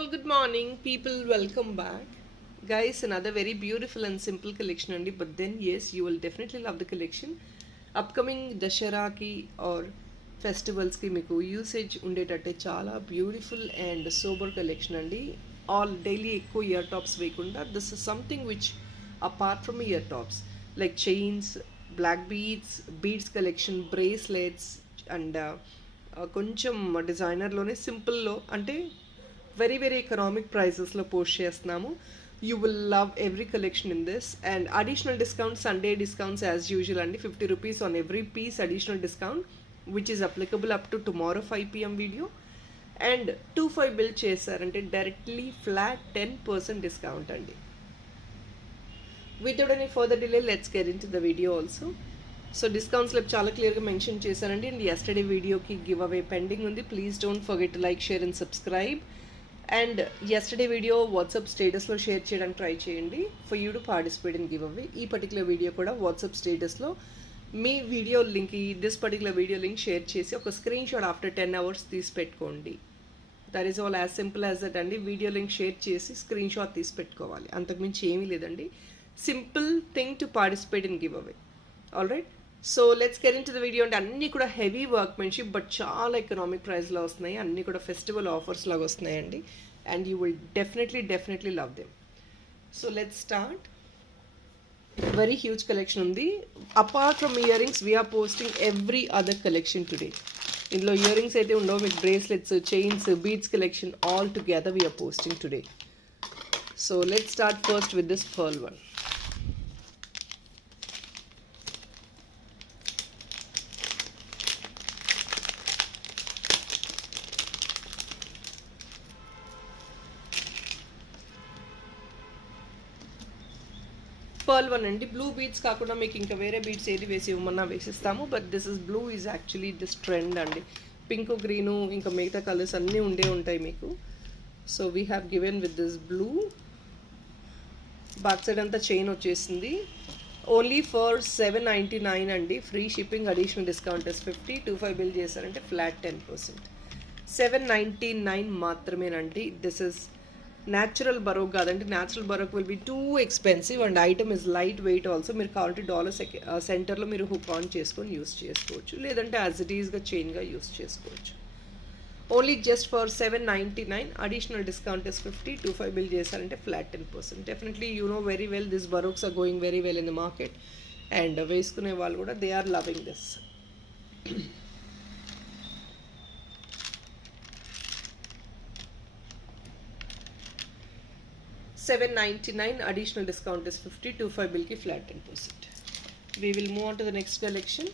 all, good morning people, welcome back guys. Another very beautiful and simple collection only, but then yes, you will definitely love the collection. Upcoming Dashara ki or festivals ki meeku usage ఉండేటట్టే చాలా beautiful and sober collection అండి. All daily ఎక్కువ ear tops వేయకుండా this is something which apart from ear tops like chains, black beads collection, bracelets and కొంచెం డిజైనర్లోనే సింపుల్లో అంటే very very economic ప్రైజెస్లో పోస్ట్ చేస్తున్నాము. You will love every collection in this and additional discount, Sunday discounts as usual అండి. 50 rupees on every piece additional discount which is applicable up to tomorrow 5 PM video. And 25 bill చేశారంటే directly flat 10% discount అండి. Without any further delay let's get in to the video also. So డిస్కౌంట్స్లో చాలా క్లియర్గా mention చేశానండి. And yesterday వీడియోకి giveaway pending ఉంది. Please don't forget to like, share and subscribe. And yesterday video WhatsApp స్టేటస్లో share చేయడానికి try చేయండి for you to participate in giveaway. ఈ పర్టికులర్ వీడియో కూడా వాట్సాప్ స్టేటస్లో మీ video link, this particular video link share చేసి ఒక screen shot after 10 hours తీసి పెట్టుకోండి. That is all as simple as that అండి. వీడియో లింక్ షేర్ చేసి స్క్రీన్ షాట్ తీసి పెట్టుకోవాలి, అంతకుమించి ఏమీ లేదండి. Simple thing to participate in give away. All right, so let's get in to the video. అంటే అన్నీ కూడా హెవీ వర్క్మెన్షిప్ బట్ చాలా ఎకనామిక్ ప్రైస్లో వస్తున్నాయి. అన్నీ కూడా ఫెస్టివల్ ఆఫర్స్ లాగా వస్తున్నాయండి. And you will definitely love them. So let's start. Very huge collection ఉంది. Apart from earrings we're posting every other collection today. ఇందులో ఇయర్ రింగ్స్ అయితే ఉండవు, మీకు bracelets, chains, beads collection all together we're posting today. So let's start first with this pearl one. Pearl one అండి. Blue beads కాకుండా మీకు ఇంకా వేరే beads ఏది వేసి ఇవ్వమన్నా వేసిస్తాము. But this is blue is actually this trend అండి. పింక్, గ్రీను ఇంకా మిగతా కలర్స్ అన్నీ ఉంటాయి మీకు. So we have given with this blue. Back side అంతా చైన్ వచ్చేసింది. ఓన్లీ ఫర్ 799 అండి. Free shipping, additional discount is 50. 25 bill చేశారంటే ఫ్లాట్ 10%. 799 మాత్రమేనండి. దిస్ ఇస్ న్యాచురల్ బరోక్ కాదండి. Natural baroque will be too expensive and item is light weight also. మీరు కావాలంటే డాలర్ సెంటర్లో మీరు హుక్ ఆన్ చేసుకొని యూస్ చేసుకోవచ్చు, లేదంటే యాజ్ ఇట్ ఈస్గా చైన్గా యూస్ చేసుకోవచ్చు. Only just for 799. Additional discount is 50. 25 bill చేశారంటే flat 10%. Definitely you know very well this baroques are going very well in the market and వేసుకునే వాళ్ళు కూడా they are loving this. 799. Additional discount is 50. 25 bill ki flat 10%. We will move on to the next collection.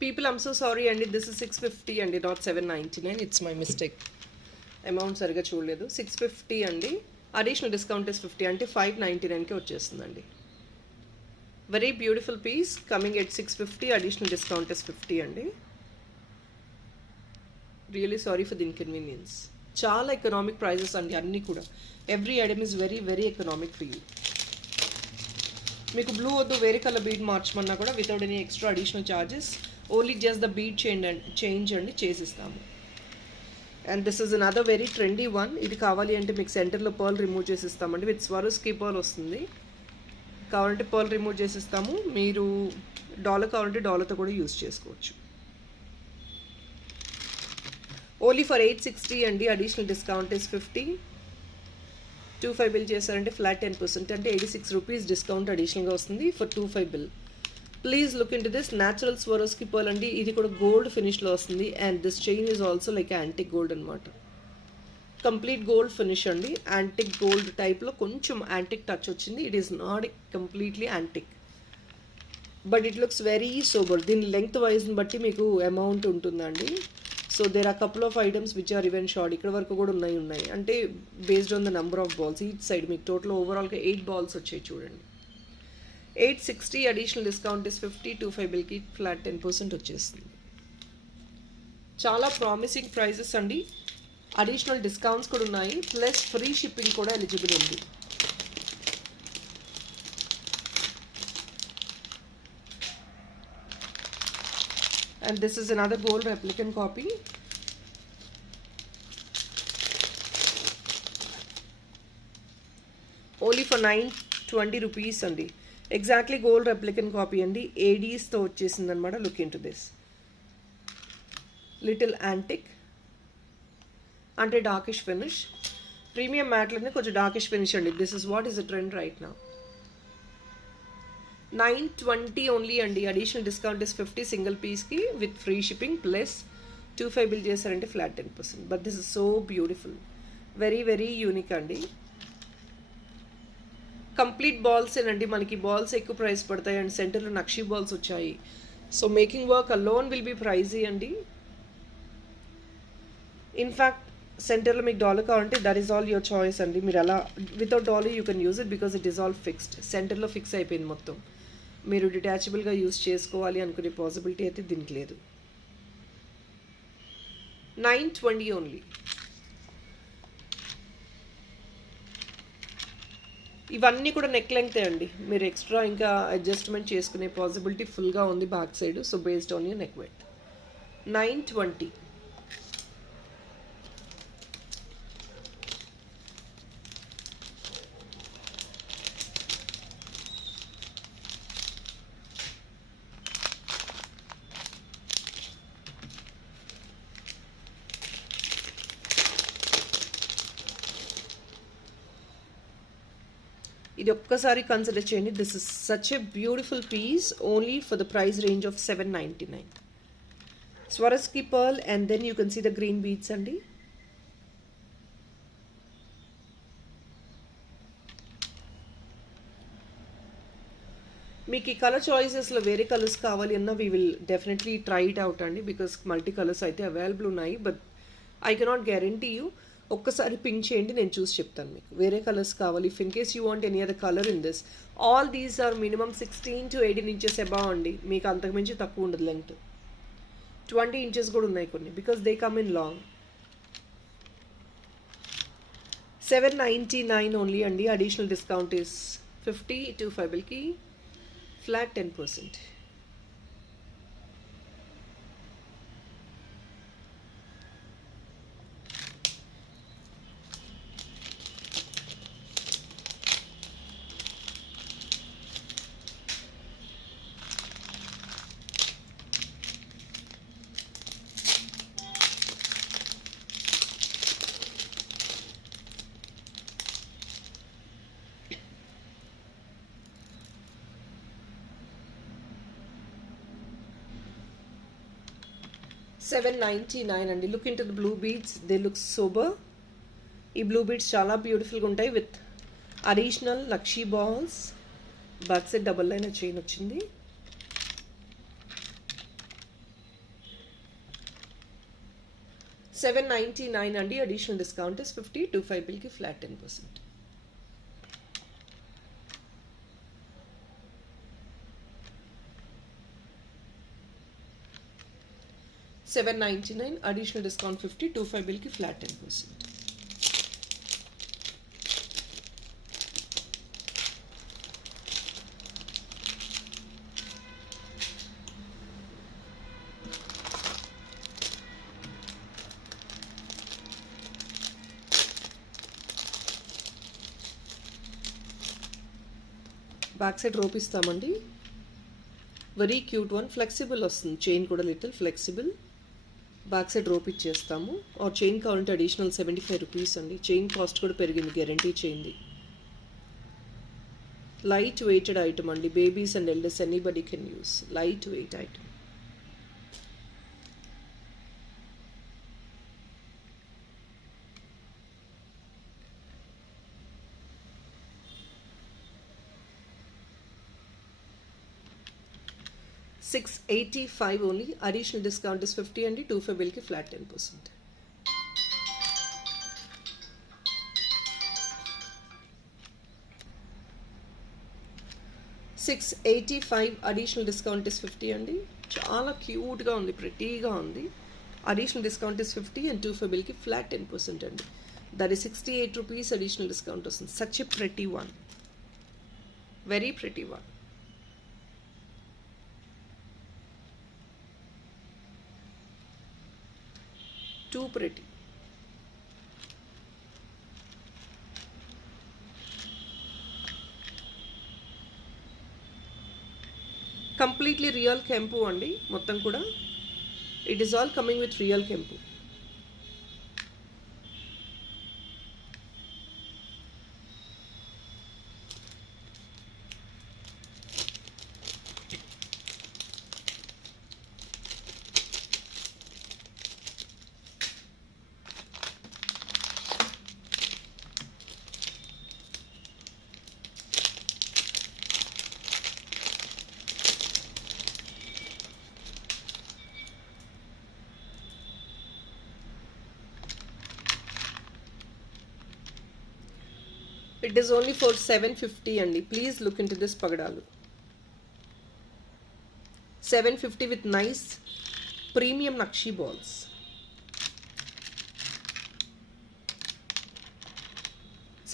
People, I'm so sorry అండి. This is 650 అండి, నాట్ 799. It's my mistake. Amount సరిగా చూడలేదు. 650 అండి. Additional discount is 50 అంటే 599కి వచ్చేస్తుందండి. Very beautiful piece coming at 650. Additional discount is 50 అండి. Really sorry for the inconvenience. చాలా ఎకనామిక్ ప్రైజెస్ అండి అన్నీ కూడా. Every item is very very economic for you. మీకు బ్లూ వద్దు, వేరే కలర్ బీడ్ మార్చమన్నా కూడా without any extra additional charges, only just the bead change అండి చేసిస్తాము. And this is another very trendy one. ఇది కావాలి అంటే మీకు సెంటర్లో పర్ల్ రిమూవ్ చేసిస్తామండి. విత్ స్వరోస్కి పర్ల్ వస్తుంది. కావాలంటే పర్ల్ రిమూవ్ చేసిస్తాము. మీరు డాలర్ కావాలంటే డాలర్తో కూడా యూస్ చేసుకోవచ్చు. ఓన్లీ ఫర్ 860 అండి. Additional discount is 50. 25 బిల్ చేశారంటే ఫ్లాట్ 10% అంటే 86 రూపీస్ డిస్కౌంట్ అడిషనల్గా వస్తుంది ఫర్ 25 bill. Please look in to this. Natural Swarovski pearl అండి. ఇది కూడా గోల్డ్ ఫినిష్లో వస్తుంది. And this chain is also like antique gold అనమాట. కంప్లీట్ గోల్డ్ ఫినిష్ అండి. యాంటిక్ గోల్డ్ టైప్లో కొంచెం యాంటిక్ టచ్ వచ్చింది. It is not completely antique but it looks very sober. దీని లెంగ్త్ వైజ్ని బట్టి మీకు అమౌంట్ ఉంటుందండి. So there are couple of items which are even short. ఇక్కడ వరకు కూడా ఉన్నాయి అంటే based on the number of balls each side. మీకు టోటల్ ఓవరాల్గా 8 బాల్స్ వచ్చాయి చూడండి. 860, అడిషనల్ డిస్కౌంట్ ఇస్ 50, 25 బిల్కి ఫ్లాట్ 10% వచ్చేస్తుంది. చాలా ప్రామిసింగ్ ప్రైజెస్ అండి. అడిషనల్ డిస్కౌంట్స్ కూడా ఉన్నాయి, ప్లస్ ఫ్రీ షిప్పింగ్ కూడా ఎలిజిబుల్ ఉంది. And this is another gold replicant copy. Only for 920 rupees andi. Exactly gold replicant copy andi. ADs తో వచ్చేసింది అన్నమాట. Look into this. Little antique. అంటే డార్కిష్ ఫినిష్. ప్రీమియం మ్యాట్లోనే కొంచెం డార్కిష్ ఫినిష్ అండి. This is what is the trend right now. 920 ఓన్లీ అండి. Additional discount is 50 single పీస్కి with free shipping plus 25 bill చేశారంటే flat 10%. But this is so beautiful, very very unique అండి. Complete balls ఏనండి. మనకి బాల్స్ ఎక్కువ price పడతాయి అండ్ సెంటర్లో నక్షీ బాల్స్ వచ్చాయి. So making work alone will be pricey అండి. ఇన్ఫ్యాక్ట్ సెంటర్లో మీకు డాలర్ కావాలంటే that is all your choice అండి. మీరు అలా without dollar you can use it because it is all fixed. సెంటర్లో ఫిక్స్ అయిపోయింది మొత్తం. మీరు డిటాచబుల్గా యూజ్ చేసుకోవాలి అనుకునే పాసిబిలిటీ అయితే దీనికి లేదు. 920 ఓన్లీ. ఇవన్నీ కూడా నెక్ లెంగ్తే అండి. మీరు ఎక్స్ట్రా ఇంకా అడ్జస్ట్మెంట్ చేసుకునే పాసిబిలిటీ ఫుల్గా ఉంది back side. So based on your neck weight. 920. ఇది ఒక్కసారి కన్సిడర్ చేయండి. This is such a beautiful piece only for the price range of 799. Swarovski pearl and then you can see the green beads అండి. మీకు ఈ colour చాయిసెస్లో వేరే colours కావాలి అన్నా we will definitely try it out అండి. Because multi colours అయితే available ఉన్నాయి. But I cannot guarantee you. ఒక్కసారి పింక్ చేయండి, నేను చూసి చెప్తాను మీకు. వేరే కలర్స్ కావాలి. If in case you want any other colour in this, all these are minimum 16 to 18 inches above అండి. మీకు అంతకుమించి తక్కువ ఉండదు లెంగ్త్. 20 ఇంచెస్ కూడా ఉన్నాయి కొన్ని, because they come in long. 799 only అండి. అడిషనల్ డిస్కౌంట్ ఇస్ 50, 25 బిల్కి ఫ్లాట్ 10%. $799 అండి. Look in to the blue beads, they look super. ఈ బ్లూ బీడ్స్ చాలా బ్యూటిఫుల్గా ఉంటాయి విత్ అడిషనల్ లక్షీ balls. Back side double line chain వచ్చింది. $799 అండి. అడిషనల్ డిస్కౌంట్ ఇస్ 50, 25 బిల్కి ఫ్లాట్ 10%. $799 అడిషనల్ డిస్కౌంట్ 50, 25 బిల్కి ఫ్లాట్ 10%. బ్యాక్ సైడ్ రోప్ ఇస్తామండి. Very cute one. ఫ్లెక్సిబుల్ వస్తుంది. చైన్ కూడా little flexible. Back side rope ఇచ్చేస్తాము. ఆ చైన్ కావాలంటే అడిషనల్ 75 రూపీస్ అండి. చైన్ కాస్ట్ కూడా పెరిగింది, గ్యారంటీ చైన్ది. లైట్ వెయిటెడ్ ఐటమ్ అండి. Babies and elders anybody can use. Light weight item. $685 only. Additional discount is 50 అండి. 25 బిల్కి ఫ్లాట్ 10%. 685 అడిషనల్ డిస్కౌంట్ ఇస్ 50 అండి. చాలా క్యూట్గా ఉంది, ప్రెటీగా ఉంది. అడిషనల్ డిస్కౌంట్ ఇస్ 50 అండ్ 25 బిల్కి ఫ్లాట్ 10% అండి. That is 68 rupees additional discount వస్తుంది. Such a pretty one, very pretty one. Too pretty. Completely real kempu andi mottam kuda. It is all coming with real kempu. It is only for 750 అండి. Please look in to this పగడాలు. 750 with nice premium nakshi balls.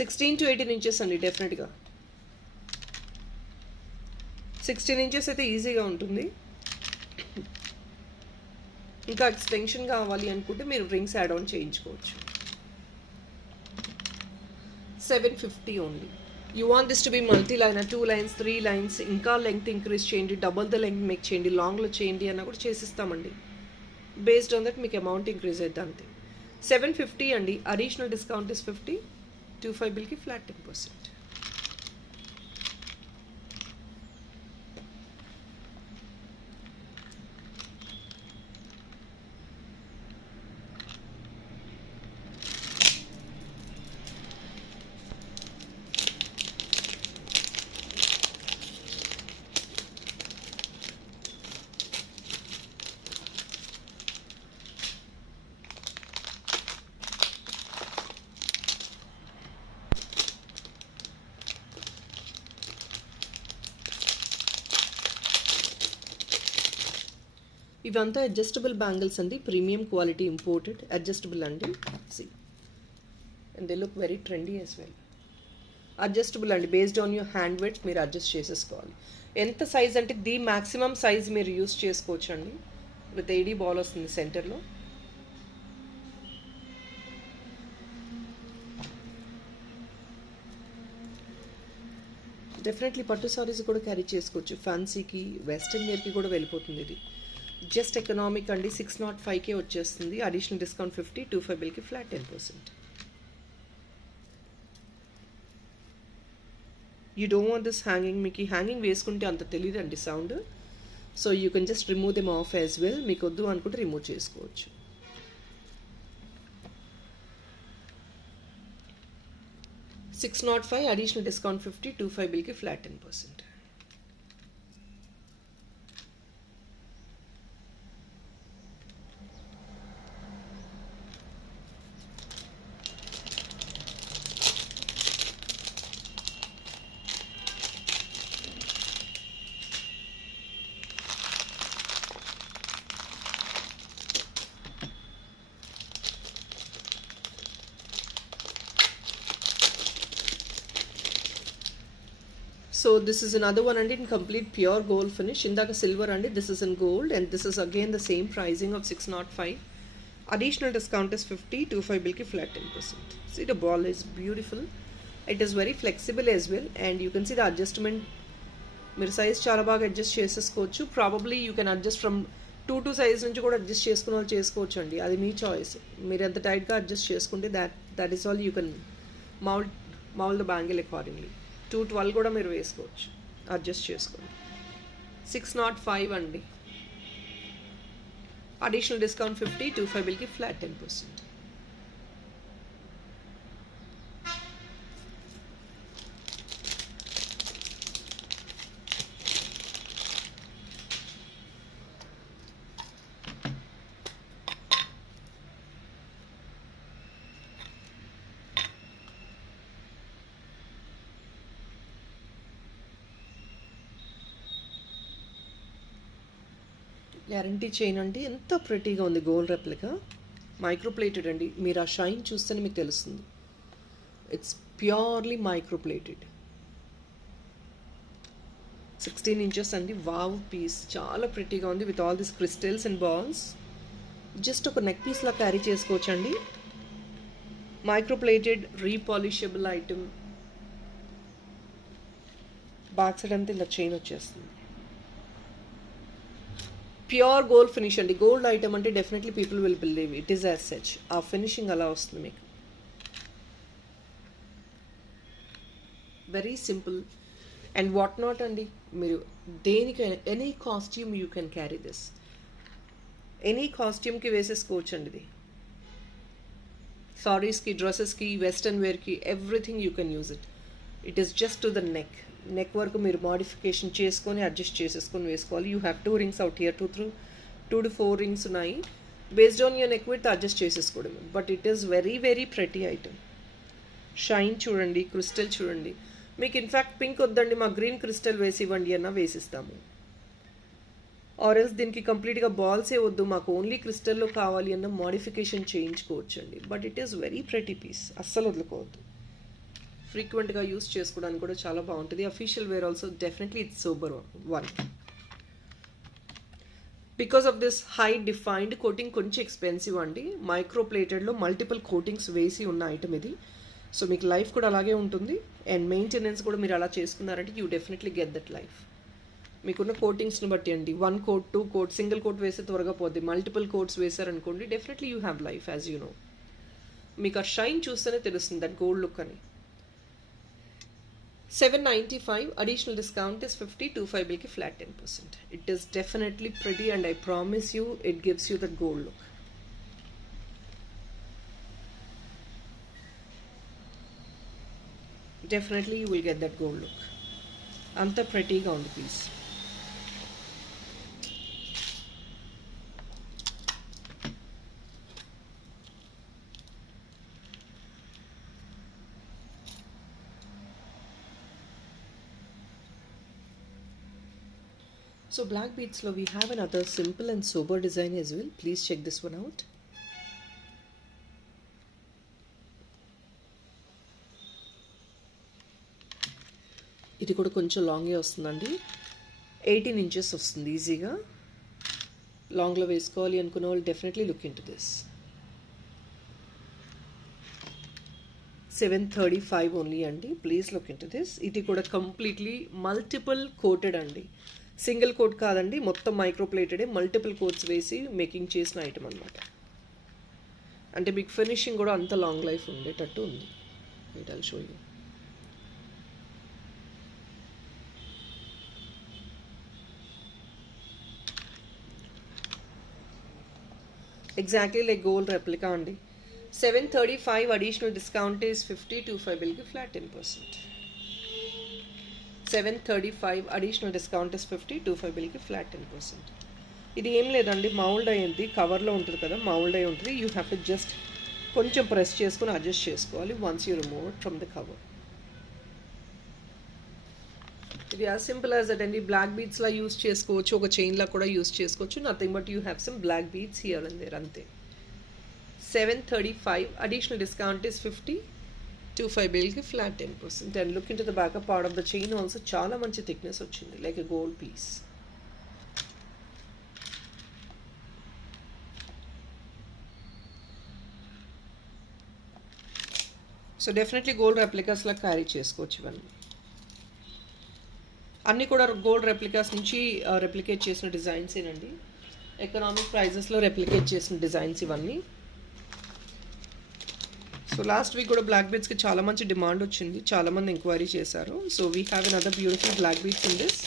16 to 18 inches అండి డెఫినెట్గా. 16 inches అయితే ఈజీగా ఉంటుంది. ఇంకా ఎక్స్టెన్షన్ కావాలి అనుకుంటే మీరు రింగ్స్ యాడ్ ఆన్ చేయించుకోవచ్చు. 750 only. You want this to be multi line, 2 lines 3 lines, ఇంకా లెంగ్త్ ఇంక్రీజ్ చేయండి, డబల్ ద లెంగ్త్ మేక్ చేయండి, లాంగ్లో చేయండి అన్న కూడా చేసిస్తామండి. బేస్డ్ ఆన్ దట్ మీకు అమౌంట్ ఇంక్రీజ్ అవుతుంది అంతే. 750 అండి. Additional discount is 50. 25 బిల్కి ఫ్లాట్ 10%. ఇవంతా అడ్జస్టబుల్ బ్యాంగిల్స్ అండి, ప్రీమియం క్వాలిటీ ఇంపోర్టెడ్ అడ్జస్టబుల్ అండి. See and they look very trendy as well. Adjustable అండి, based on your hand wait మీరు అడ్జస్ట్ చేసేసుకోవాలి. ఎంత సైజ్ అంటే ది మ్యాక్సిమం సైజ్ మీరు యూస్ చేసుకోవచ్చు అండి. విత్ ఏడీ బాల్ వస్తుంది సెంటర్లో. డెఫినెట్లీ పట్టు సారీస్ కూడా క్యారీ చేసుకోవచ్చు. ఫ్యాన్సీకి, వెస్టర్న్ వేర్కి కూడా వెళ్ళిపోతుంది ఇది. జస్ట్ ఎకనామిక్ అండి. 605కే వచ్చేస్తుంది. Additional discount 50. 25 బిల్కి flat 10%. You don't want this hanging. మీకు ఈ హ్యాంగింగ్ వేసుకుంటే అంత తెలియదండి sound. So you can just remove them off as well. మీకు వద్దు అనుకుంటే రిమూవ్ చేసుకోవచ్చు. $605 అడిషనల్ డిస్కౌంట్ 50. 25 బిల్కి flat 10%. So this is another one and in complete pure gold finish. Indaka silver and this is in gold, and this is again the same pricing of 605. Additional discount is 50. 25 bill ki flat 10%. See, the ball is beautiful. It is very flexible as well, and you can see the adjustment. మీరు సైజ్ చాలా బాగా అడ్జస్ట్ చేసేసుకోవచ్చు. Probably you can adjust from 2 సైజ్ నుంచి కూడా అడ్జస్ట్ చేసుకునే వాళ్ళు చేసుకోవచ్చు అండి. అది మీ చాయిస్. మీరు ఎంత టైట్గా అడ్జస్ట్ చేసుకుంటే that is all you can mould the bangle accordingly. 212 కూడా మీరు వేసుకోవచ్చు అడ్జస్ట్ చేసుకోండి. 605 అండి. Additional discount 50. 25 బిల్కి ఫ్లాట్ 10%. గ్యారంటీ చైన్ అండి, ఎంత ప్రెటీగా ఉంది. గోల్డ్ రెప్లికా, మైక్రోప్లేటెడ్ అండి. మీరు ఆ షైన్ చూస్తేనే మీకు తెలుస్తుంది. It's purely microplated. 16 ఇంచెస్ అండి. వావ్ పీస్ చాలా ప్రెటీగా ఉంది with all this crystals and balls. Just ఒక నెక్ పీస్లా క్యారీ చేసుకోవచ్చండి. Microplated repolishable item. Back side అంతా ఇలా చైన్ వచ్చేస్తుంది. ప్యూర్ గోల్డ్ ఫినిష్ అండి. గోల్డ్ ఐటమ్ అంటే definitely people will believe it is as such. ఆ ఫినిషింగ్ అలా వస్తుంది మీకు. Very simple and what not అండి. మీరు దేనికైనా any costume you can carry this. Any కాస్ట్యూమ్కి వేసేసుకోవచ్చు అండి ఇది. సారీస్కి, డ్రెస్సెస్కి, వెస్టర్న్ వేర్కి, everything you can use it. It is just to the neck. Neck వరకు మీరు మోడిఫికేషన్ చేసుకొని అడ్జస్ట్ చేసేసుకొని వేసుకోవాలి. You have 2 rings out here. 2 to 4 rings ఉన్నాయి. Based on your neck with adjust చేసేసుకోవడం. But it is very very pretty item. Shine చూడండి, crystal చూడండి. మీకు ఇన్ఫ్యాక్ట్ పింక్ వద్దండి, మా గ్రీన్ క్రిస్టల్ వేసి ఇవ్వండి అన్న వేసిస్తాము. ఆర్ఎల్స్ దీనికి కంప్లీట్గా బాల్సే వద్దు, మాకు ఓన్లీ క్రిస్టల్లో కావాలి అన్న మోడిఫికేషన్ చేయించుకోవచ్చు అండి. But it is very pretty piece. అస్సలు వదులుకోవద్దు. ఫ్రీక్వెంట్గా యూస్ చేసుకోవడానికి కూడా చాలా బాగుంటుంది. Official wear also definitely it's super one. Because of this high defined coating కొంచెం ఎక్స్పెన్సివ్ అండి. మైక్రోప్లేటెడ్లో మల్టిపుల్ కోటింగ్స్ వేసి ఉన్న ఐటమ్ ఇది. సో మీకు లైఫ్ కూడా అలాగే ఉంటుంది అండ్ మెయింటెనెన్స్ కూడా మీరు అలా చేసుకున్నారంటే you definitely get that life. మీకున్న కోటింగ్స్ని బట్టి అండి. 1 కోట్ 2 కోట్ సింగిల్ కోట్ వేస్తే త్వరగా పోద్ది. మల్టిపుల్ కోట్స్ వేశారనుకోండి definitely you have life as you know. మీకు ఆ షైన్ చూస్తేనే తెలుస్తుంది దట్ గోల్డ్ లుక్ అని. 795 additional discount is 50. 25 bill ki flat 10%. It is definitely pretty and I promise you it gives you the gold look. Definitely you will get that gold look. Anta pretty ga undi piece. So black beads lo we have another simple and sober design as well. Please check this one out. ఇది కూడా కొంచెం లాంగే వస్తుందండి. 18 inches వస్తుంది ఈజీగా. లాంగ్లో వేసుకోవాలి అనుకున్న వాళ్ళు డెఫినెట్లీ look in to this. 735 only అండి. Please look in to this. ఇది కూడా కంప్లీట్లీ మల్టిపుల్ కోటెడ్ అండి. సింగిల్ కోట్ కాదండి, మొత్తం మైక్రోప్లేటెడే. మల్టిపుల్ కోట్స్ వేసి మేకింగ్ చేసిన ఐటమ్ అనమాట. అంటే మీకు ఫినిషింగ్ కూడా అంత లాంగ్ లైఫ్ ఉండేటట్టు ఉంది. Wait I'll show you. Exactly like gold replica అండి. 735 అడిషనల్ డిస్కౌంట్ ఈస్ 50. 25 బిల్కి ఫ్లాట్ 10%. 735 additional discount is 50. 25 బిల్కి ఫ్లాట్ 10%. ఇది ఏం లేదండి, మౌల్డ్ అయ్యింది. కవర్లో ఉంటుంది కదా, మౌల్డ్ అయి ఉంటుంది. యూ హ్యావ్ టు జస్ట్ కొంచెం ప్రెస్ చేసుకుని అడ్జస్ట్ చేసుకోవాలి once you remove it from the cover. ఇది యాజ్ సింపుల్ యాజ్ దట్ అండి. బ్లాక్ బీడ్స్లా యూస్ చేసుకోవచ్చు, ఒక చైన్లా కూడా యూస్ చేసుకోవచ్చు. Nothing but you have some black beads here and there, అంతే. 735 అడిషనల్ డిస్కౌంట్ ఇస్ 50. 25 బిల్కి flat 10%. And look in to the backup part of the chain also చాలా మంచి థిక్నెస్ వచ్చింది, like a gold piece. So definitely gold రెప్లికాస్లా carry చేసుకోవచ్చు ఇవన్నీ. అన్నీ కూడా గోల్డ్ రెప్లికాస్ నుంచి రెప్లికేట్ చేసిన డిజైన్స్ ఏనండి. ఎకనామిక్ ప్రైజెస్లో రెప్లికేట్ చేసిన డిజైన్స్ ఇవన్నీ. సో లాస్ట్ వీక్ కూడా బ్లాక్ బీడ్స్కి చాలా మంచి డిమాండ్ వచ్చింది, చాలామంది ఎంక్వైరీ చేశారు. So we have another beautiful black beads in this.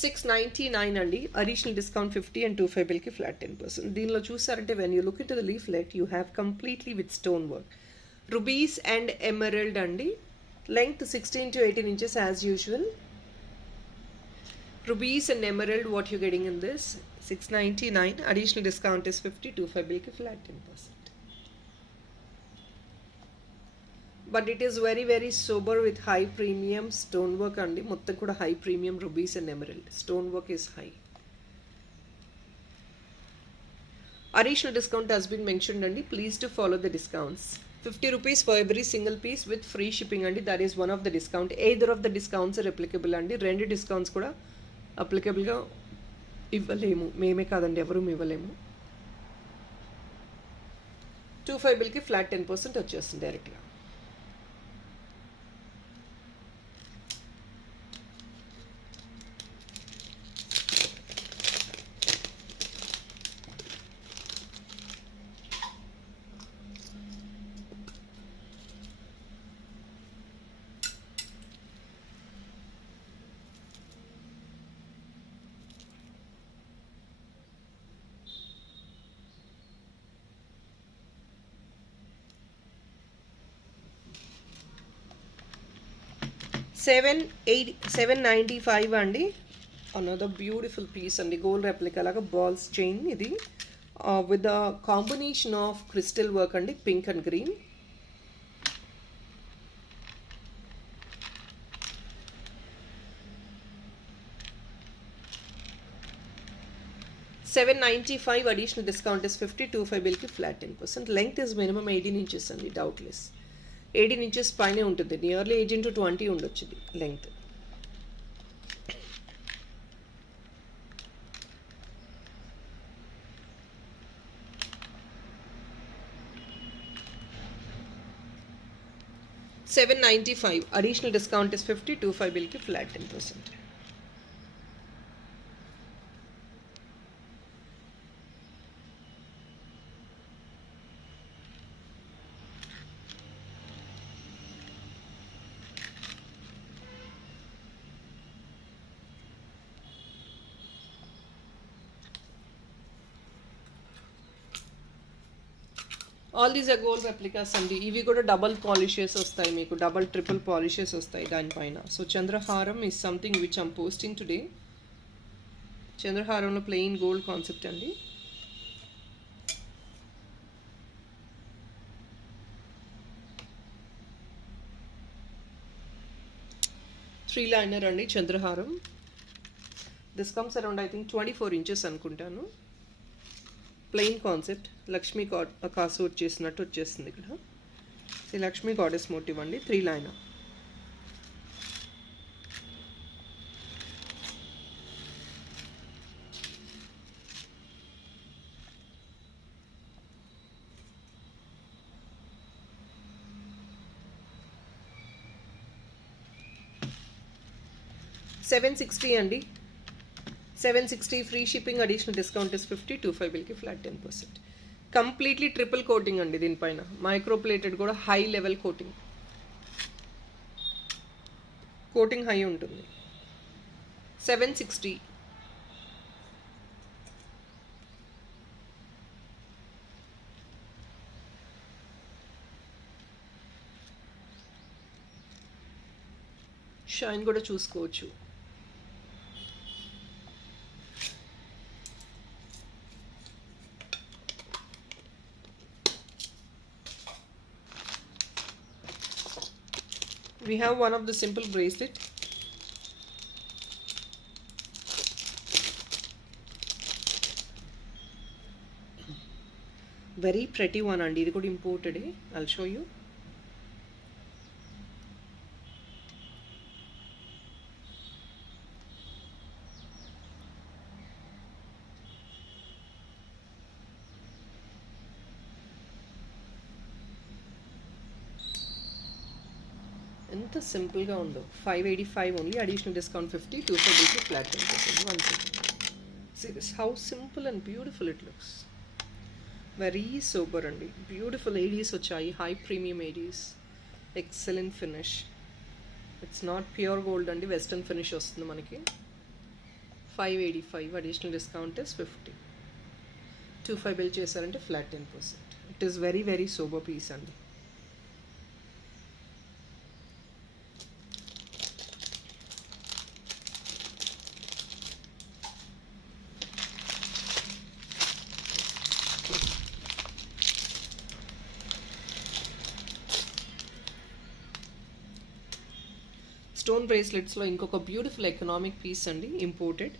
$699 అండి. అడిషనల్ డిస్కౌంట్ 50 అండ్ 25 బిల్కి ఫ్లాట్ 10%. దీనిలో చూసారంటే when you look in to the leaflet you have completely with stone work, rubies and emerald అండి. Length 16 to 18 inches as usual. Rubies and emerald, what you're getting in this? $699. Additional discount is 50. 25 bill ki flat 10%. But it is very very super with high premium stone work అండి. మొత్తం కూడా high premium rubies and emerald stone work is high. Additional discount has been mentioned and please to follow the discounts. 50 rupees for every single piece with free shipping and that is one of the discount. Either of the discounts are applicable and రెండు discounts కూడా applicable గా ఇవ్వలేము, మేమే కాదండి ఎవరు ఇవ్వలేము. 25 బిల్కి flat 10% వచ్చేస్తుంది డైరెక్ట్గా. $795 అండి. అనదర్ బ్యూటిఫుల్ పీస్ అండి, గోల్డ్ రెప్లికా లాగా బాల్స్ చైన్ ఇది with the combination of crystal work అండి, pink and green. $795 additional discount is 50. 25 bill ki flat 10%. Length is minimum 18 inches అండి, డౌట్లెస్ 18 inches పైనే ఉంటుంది. నియర్లీ 18 to 20 ఉండొచ్చు లెంగ్త్. $795 additional discount is 50. 25 bill ki flat 10%. All these are gold replicas అండి. ఇవి కూడా double polishes వస్తాయి, మీకు డబల్ ట్రిపుల్ పాలిషెస్ వస్తాయి దానిపైన. So chandraharam is something which I'm posting today. చంద్రహారంలో ప్లెయిన్ గోల్డ్ కాన్సెప్ట్ అండి. త్రీ లైనర్ అండి చంద్రహారం. This comes around I think 24 inches అనుకుంటాను. ప్లెయిన్ కాన్సెప్ట్, లక్ష్మీ కాసు వచ్చేసినట్టు వచ్చేస్తుంది ఇక్కడ. సో లక్ష్మీ గాడెస్ మోటివ్ అండి, 3 లైనర్. $760 అండి. 760 free shipping, additional discount is 50. 25 బిల్కి ఫ్లాట్ 10%. కంప్లీట్లీ ట్రిపుల్ కోటింగ్ అండి దీనిపైన. మైక్రో ప్లేటెడ్ కూడా high level coating, coating high ఉంటుంది. 760. షైన్ కూడా చూసుకోవచ్చు. We have one of the simple bracelet. Very pretty one and ఇది కూడా imported. I'll show you. ఎంత సింపుల్గా ఉందో. 585 ఓన్లీ, అడిషనల్ డిస్కౌంట్ 50. 240 ఫ్లాట్ 10%. One second. See this, how simple and beautiful it looks. Very super అండి. Beautiful ADs వచ్చాయి, high premium ADs, excellent finish. It's not pure gold అండి, western finish వస్తుంది మనకి. 585 additional discount is 50. 25 bill చేశారంటే flat 10%. It is very very super piece అండి. Stone బ్రేస్లెట్స్లో ఇంకొక beautiful economic piece అండి, imported.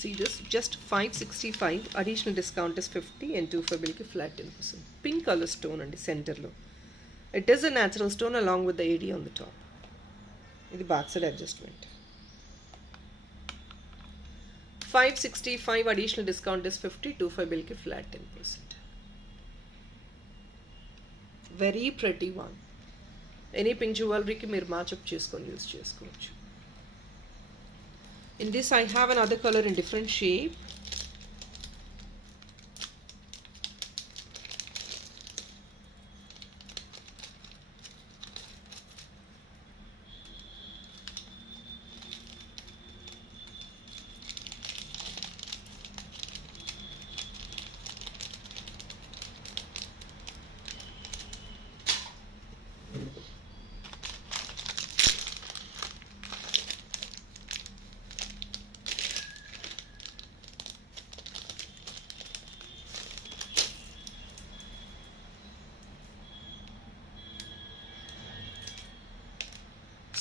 See this, just 565, additional discount is 50 and 25 బిల్కి flat 10%. Pink colour stone అండి సెంటర్లో. It is a natural stone along with the AD on the top. ఇది back side adjustment. 565, additional discount is 50, 25 బిల్కి flat 10%. Very pretty one. Any pink జ్యువెలరీకి మీరు match up చేసుకొని యూజ్ చేసుకోవచ్చు. In this I have another color in different shape.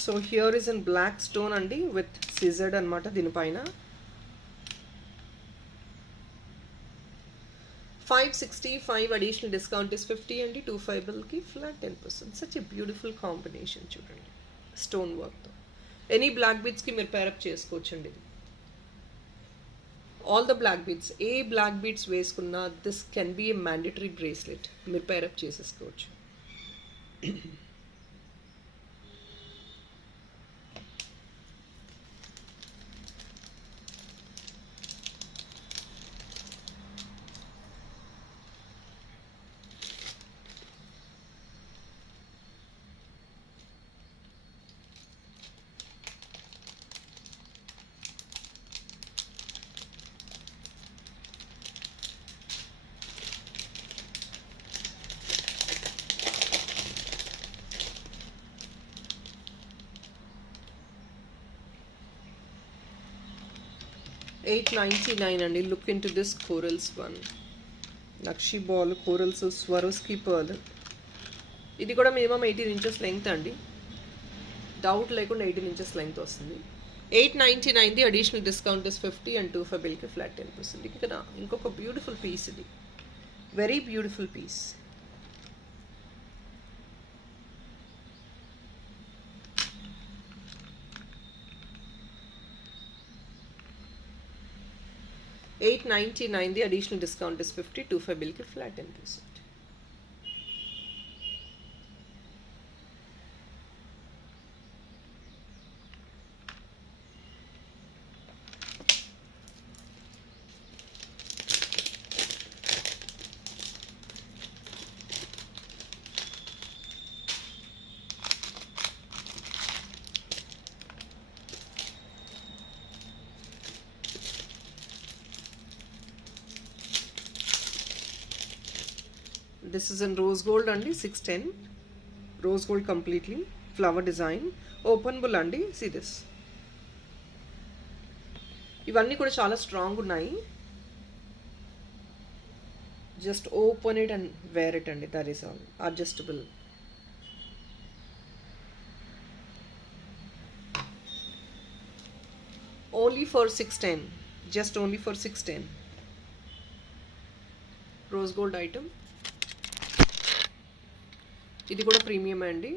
So here is in black stone అండి with సిజర్డ్ అనమాట దీనిపైన. 565, అడిషనల్ డిస్కౌంట్ ఇస్ 50 అండి, 25 బిల్కి flat 10%. Such a beautiful combination చూడండి స్టోన్ వర్క్తో. ఎనీ బ్లాక్ బీడ్స్కి మీరు పేరప్ చేసుకోవచ్చండి. ఇది ఆల్ ద బ్లాక్ బీడ్స్, ఏ బ్లాక్ బీడ్స్ వేసుకున్నా this can be a mandatory bracelet, మీరు పేరప్ చేసేసుకోవచ్చు. $899 అండి. Look in to this corals one. నక్షి బాల్ కోరల్స్ స్వరోస్కి పర్ల్. ఇది కూడా మినిమం 18 ఇంచెస్ లెంగ్త్ అండి, డౌట్ లేకుండా 18 ఇంచెస్ లెంగ్త్ వస్తుంది. 899, the additional discount is 50 and 25 బిల్కి ఫ్లాట్ 10%. ఇక్కడ ఇంకొక బ్యూటిఫుల్ పీస్, ఇది very beautiful piece. $899, the additional discount is 50, 25 బిల్కి flat 10%. This is in rose gold అండి, 610. Rose gold completely, flower design, openable అండి. See this. ఇవన్నీ కూడా చాలా స్ట్రాంగ్ ఉన్నాయి. Just open it and wear it అండి, that is all. Adjustable. Only for 610, just only for 610. Rose gold item. ఇది కూడా premium అండి.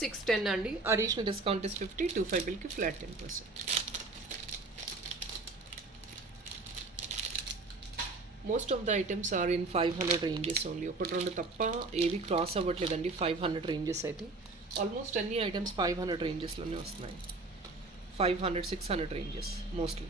$610 అండి. అడిషనల్ డిస్కౌంట్ ఇస్ 50, 25 బిల్కి flat 10%. Most of the items are in 500 ranges only. ఒకటి రెండు తప్ప ఏవి క్రాస్ అవ్వట్లేదండి 500 రేంజెస్ అయితే. ఆల్మోస్ట్ అన్ని ఐటమ్స్ 500 రేంజెస్లోనే వస్తున్నాయి. 500, 600 రేంజెస్ మోస్ట్లీ.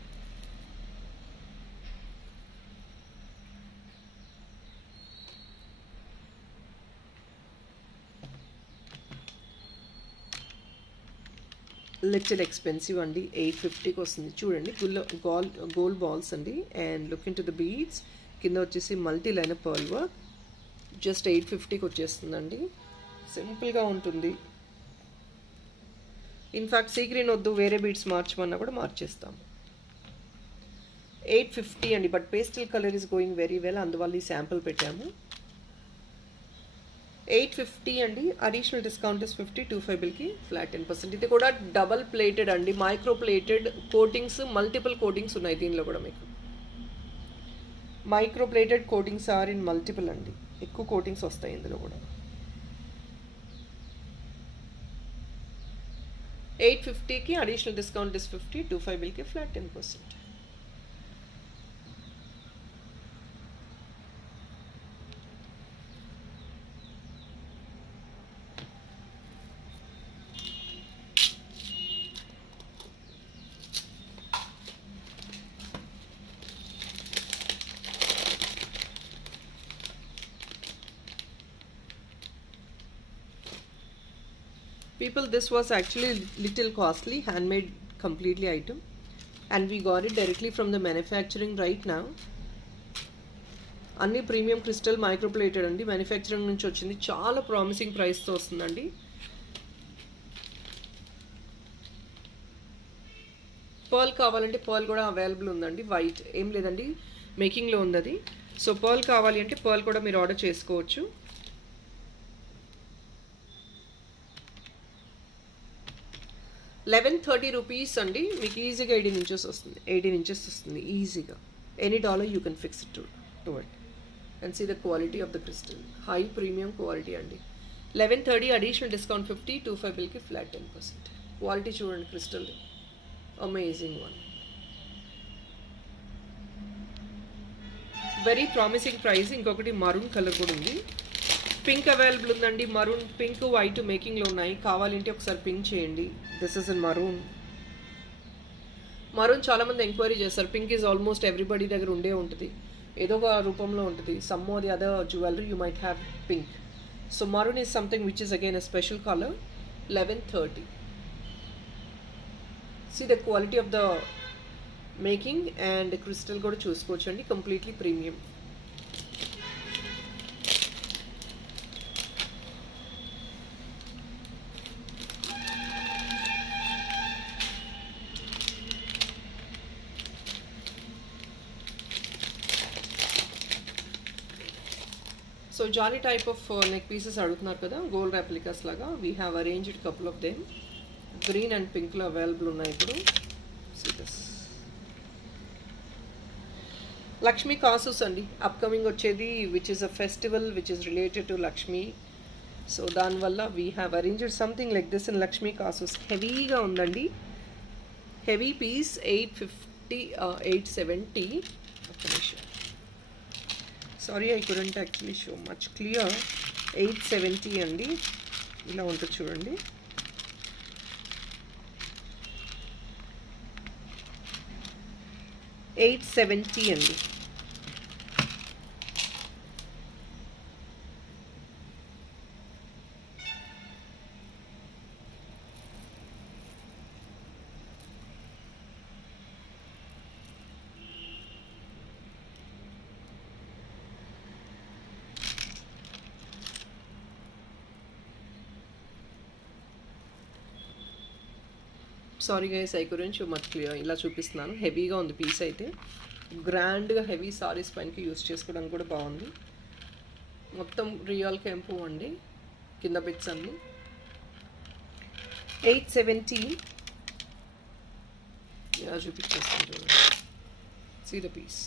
లిటిల్ ఎక్స్పెన్సివ్ అండి, 850కి వస్తుంది. చూడండి గోల్డ్ బాల్స్ అండి. And look in to the beads. కింద వచ్చేసి multi line pearl work. Just 850కి వచ్చేస్తుందండి. సింపుల్గా ఉంటుంది. ఇన్ఫ్యాక్ట్ సీ గ్రీన్ వద్దు వేరే బీడ్స్ మార్చమన్నా కూడా మార్చేస్తాము. 850 అండి, but pastel colour is going very well, అందువల్ల ఈ శాంపుల్ పెట్టాము. 850 అండి, అడిషనల్ డిస్కౌంట్ ఇస్ 50, 25 బిల్కి ఫ్లాట్ 10%. ఇది కూడా డబల్ ప్లేటెడ్ అండి, micro plated coatings, multiple coatings ఉన్నాయి దీనిలో కూడా. మీకు micro plated coatings are in multiple అండి, ఎక్కువ కోటింగ్స్ వస్తాయి ఇందులో కూడా. 850కి అడిషనల్ డిస్కౌంట్ ఇస్ 50, 25 బిల్కి flat 10%. People, this was actually little costly, handmade completely item, and we got it directly from the manufacturing right now. అన్ని ప్రీమియం క్రిస్టల్ మైక్రోప్లేటెడ్ అండి, మ్యానుఫ్యాక్చరింగ్ నుంచి వచ్చింది, చాలా ప్రామిసింగ్ ప్రైస్తో వస్తుందండి. పర్ల్ కావాలంటే పర్ల్ కూడా అవైలబుల్ ఉందండి, వైట్ ఏం లేదండి, మేకింగ్లో ఉంది అది. సో పర్ల్ కావాలి అంటే పర్ల్ కూడా మీరు ఆర్డర్ చేసుకోవచ్చు. 1130 రూపీస్ అండి, మీకు ఈజీగా 18 ఇంచెస్ వస్తుంది, 18 ఇంచెస్ వస్తుంది ఈజీగా. Any dollar you can fix it to it and see the quality of the crystal, high premium quality అండి. 1130 అడిషనల్ డిస్కౌంట్ 50, 25 బిల్కి ఫ్లాట్ 10%. క్వాలిటీ చూడండి crystal, amazing one, very promising price. ఇంకొకటి మరూన్ కలర్ కూడా ఉంది, pink available ఉందండి, maroon, pink, white మేకింగ్లో ఉన్నాయి. కావాలంటే ఒకసారి పింక్ చేయండి. This is in maroon. Maroon చాలామంది ఎంక్వైరీ చేస్తారు, పింక్ ఈజ్ ఆల్మోస్ట్ ఎవ్రీబడి దగ్గర ఉండే ఉంటుంది, ఏదో ఒక రూపంలో ఉంటుంది. Some are the other jewellery you might have pink. So maroon is something which is again a special colour. 1130. See the quality of the making and crystal కూడా చూసుకోవచ్చు అండి, కంప్లీట్లీ ప్రీమియం. సో జాలీ టైప్ ఆఫ్ నెక్ పీసెస్ అడుగుతున్నారు కదా, gold replicas లాగా. We have arranged couple of them, green and పింక్లో available ఉన్నాయి ఇప్పుడు. లక్ష్మీ కాసుస్ అండి, అప్కమింగ్ వచ్చేది, which is a festival which is related to Lakshmi. So దానివల్ల we have arranged something like this in Lakshmi కాసుస్. హెవీగా ఉందండి, heavy piece. 850, 870. Sorry I couldn't actually show much clear. 870 అండి, ఇలా ఉంటుంది చూడండి. $870 అండి. Sorry guys, I couldn't show much clear. ఇలా చూపిస్తున్నాను, హెవీగా ఉంది పీస్ అయితే, గ్రాండ్గా హెవీ సారీస్ పైనకి యూస్ చేసుకోవడానికి కూడా బాగుంది. మొత్తం రియల్ కెంపు అండి, కింద బిట్స్ అన్ని. 870 ఇలా చూపించేస్తాను చూడండి. See the piece.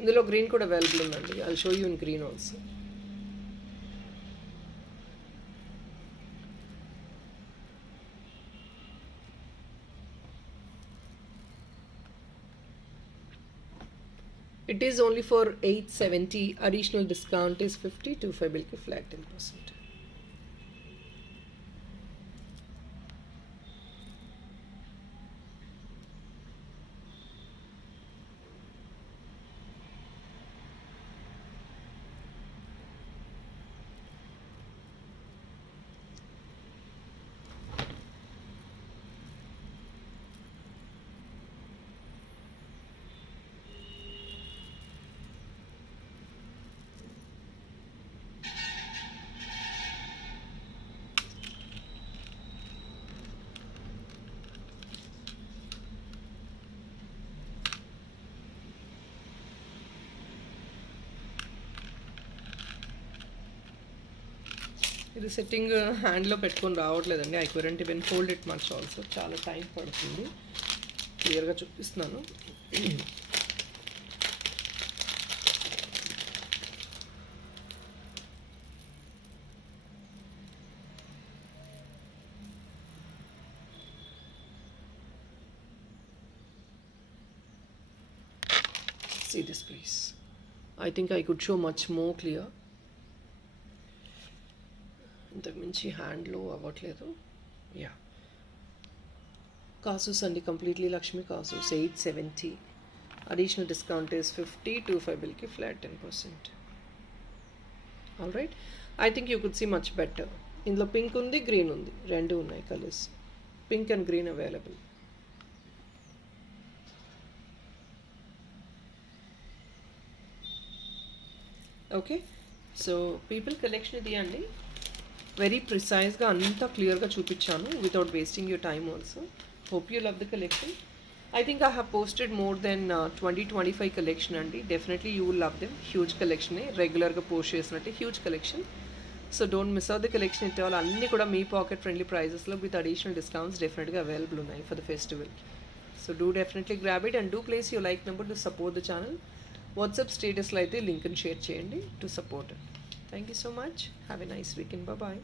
ఇందులో గ్రీన్ కూడా అవైలబుల్ ఉందండి, I show you in green also. It is only for 870. Additional discount is 50, 25 bill ki flat 10%. ఇది సెట్టింగ్ హ్యాండ్లో పెట్టుకొని రావట్లేదండి. I couldn't even hold it much also. చాలా టైం పడుతుంది. క్లియర్గా చూపిస్తున్నాను. See this please. I think I could show much more clear. ఇంతకు మించి హ్యాండ్లో అవ్వట్లేదు. యా, కాసూస్ అండి, కంప్లీట్లీ లక్ష్మీ కాసూస్ 870. Additional discount is 50. 25 బిల్కి flat 10%. All right, I think you could see much better. ఇందులో పింక్ ఉంది, గ్రీన్ ఉంది, రెండు ఉన్నాయి colours. Pink and green available. Okay, so people collection ఇది అండి. వెరీ ప్రిసైజ్గా అంతా క్లియర్గా చూపించాను without wasting your time also. Hope you love the collection. I think I have posted more than 20-25 collection అండి. Definitely you will love them. Huge కలెక్షనే, రెగ్యులర్గా post చేసినట్టే huge collection. So don't miss out the collection. It all అన్నీ కూడా మీ pocket friendly ప్రైజెస్లో with additional discounts డెఫినెట్గా available ఉన్నాయి for the festival. So do definitely grab it and do place your like number to support the channel. WhatsApp స్టేటస్లో అయితే లింక్ని share చేయండి to support. Thank you so much. Have a nice weekend. Bye.